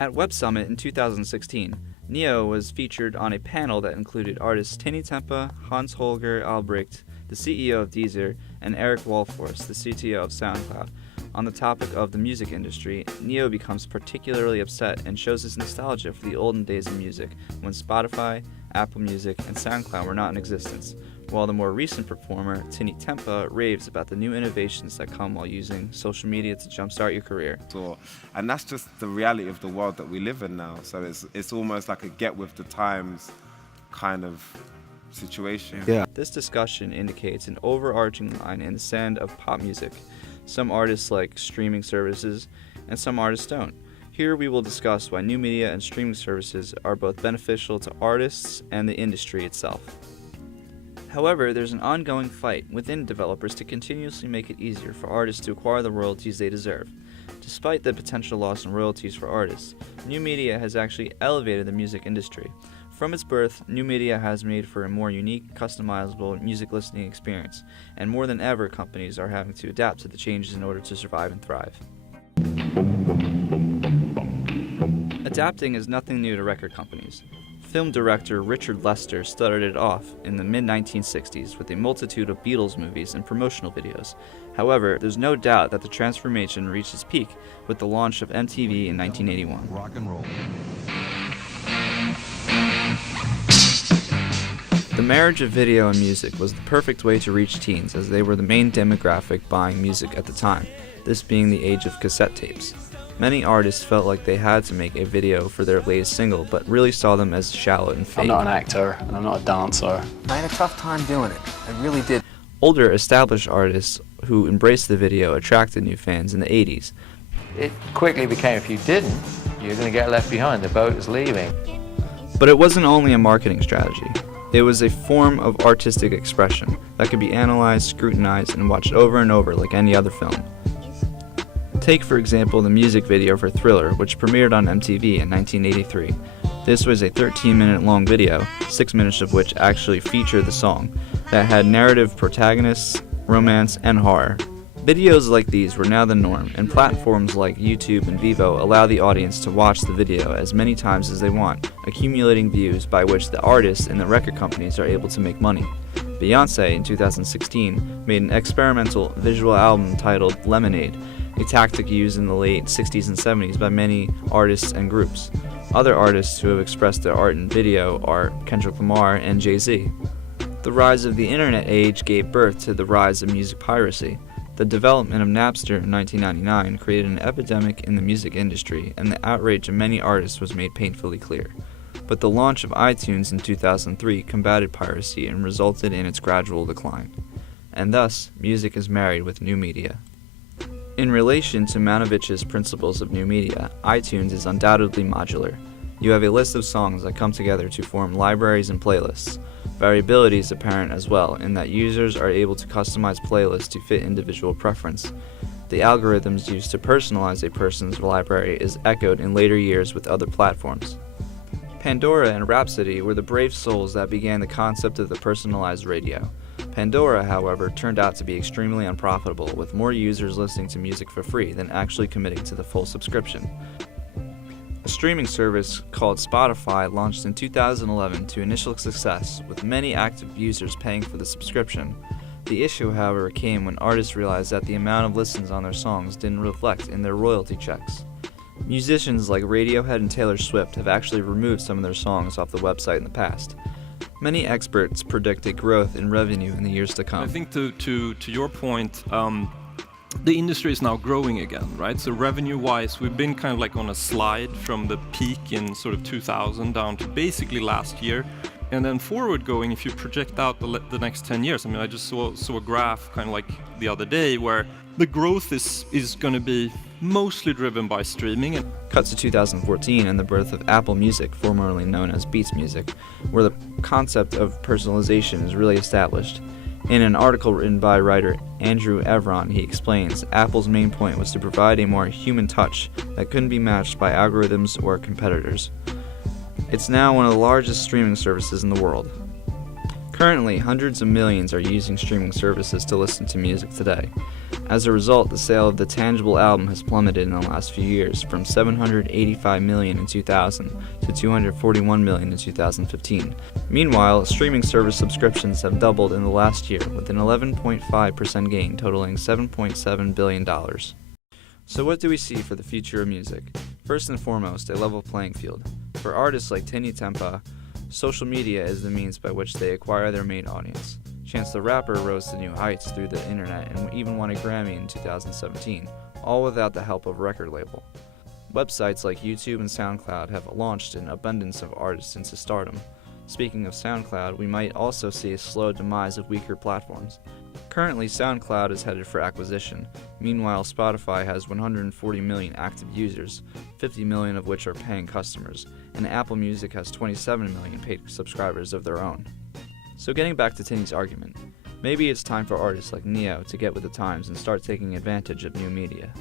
At Web Summit in 2016, Neo was featured on a panel that included artists Tinny Tempa, Hans-Holger Albrecht, the CEO of Deezer, and Eric Walforce, the CTO of SoundCloud. On the topic of the music industry, Neo becomes particularly upset and shows his nostalgia for the olden days of music, when Spotify, Apple Music, and SoundCloud were not in existence, while the more recent performer, Tinny Tempa, raves about the new innovations that come while using social media to jumpstart your career. And that's just the reality of the world that we live in now. So it's almost like a get with the times kind of situation. Yeah. This discussion indicates an overarching line in the sand of pop music. Some artists like streaming services, and some artists don't. Here we will discuss why new media and streaming services are both beneficial to artists and the industry itself. However, there's an ongoing fight within developers to continuously make it easier for artists to acquire the royalties they deserve. Despite the potential loss in royalties for artists, new media has actually elevated the music industry. From its birth, new media has made for a more unique, customizable music listening experience, and more than ever, companies are having to adapt to the changes in order to survive and thrive. Adapting is nothing new to record companies. Film director Richard Lester started it off in the mid-1960s with a multitude of Beatles movies and promotional videos. However, there's no doubt that the transformation reached its peak with the launch of MTV in 1981. Rock and roll. The marriage of video and music was the perfect way to reach teens, as they were the main demographic buying music at the time, this being the age of cassette tapes. Many artists felt like they had to make a video for their latest single, but really saw them as shallow and fake. I'm not an actor, and I'm not a dancer. I had a tough time doing it. I really did. Older, established artists who embraced the video attracted new fans in the 80s. It quickly became, if you didn't, you're going to get left behind. The boat is leaving. But it wasn't only a marketing strategy. It was a form of artistic expression that could be analyzed, scrutinized, and watched over and over like any other film. Take, for example, the music video for Thriller, which premiered on MTV in 1983. This was a 13-minute long video, 6 minutes of which actually featured the song, that had narrative protagonists, romance, and horror. Videos like these were now the norm, and platforms like YouTube and Vivo allow the audience to watch the video as many times as they want, accumulating views by which the artists and the record companies are able to make money. Beyoncé, in 2016, made an experimental visual album titled Lemonade, a tactic used in the late 60s and 70s by many artists and groups. Other artists who have expressed their art in video are Kendrick Lamar and Jay-Z. The rise of the internet age gave birth to the rise of music piracy. The development of Napster in 1999 created an epidemic in the music industry, and the outrage of many artists was made painfully clear. But the launch of iTunes in 2003 combated piracy and resulted in its gradual decline. And thus, music is married with new media. In relation to Manovich's principles of new media, iTunes is undoubtedly modular. You have a list of songs that come together to form libraries and playlists. Variability is apparent as well, in that users are able to customize playlists to fit individual preference. The algorithms used to personalize a person's library is echoed in later years with other platforms. Pandora and Rhapsody were the brave souls that began the concept of the personalized radio. Pandora, however, turned out to be extremely unprofitable, with more users listening to music for free than actually committing to the full subscription. A streaming service called Spotify launched in 2011 to initial success, with many active users paying for the subscription. The issue, however, came when artists realized that the amount of listens on their songs didn't reflect in their royalty checks. Musicians like Radiohead and Taylor Swift have actually removed some of their songs off the website in the past. Many experts predict a growth in revenue in the years to come. I think to your point, the industry is now growing again, right? So revenue-wise, we've been kind of like on a slide from the peak in sort of 2000 down to basically last year. And then forward going, if you project out the next 10 years, I mean, I just saw a graph kind of like the other day where the growth is going to be mostly driven by streaming. Cut to 2014 and the birth of Apple Music, formerly known as Beats Music, where the concept of personalization is really established. In an article written by writer Andrew Evron, he explains Apple's main point was to provide a more human touch that couldn't be matched by algorithms or competitors. It's now one of the largest streaming services in the world. Currently, hundreds of millions are using streaming services to listen to music today. As a result, the sale of the tangible album has plummeted in the last few years from 785 million in 2000 to 241 million in 2015. Meanwhile, streaming service subscriptions have doubled in the last year, with an 11.5% gain totaling $7.7 billion. So what do we see for the future of music? First and foremost, a level playing field. For artists like Tini Tempa, social media is the means by which they acquire their main audience. Chance the Rapper rose to new heights through the internet and even won a Grammy in 2017, all without the help of a record label. Websites like YouTube and SoundCloud have launched an abundance of artists into stardom. Speaking of SoundCloud, we might also see a slow demise of weaker platforms. Currently, SoundCloud is headed for acquisition. Meanwhile, Spotify has 140 million active users, 50 million of which are paying customers, and Apple Music has 27 million paid subscribers of their own. So getting back to Tini's argument, maybe it's time for artists like Neo to get with the times and start taking advantage of new media.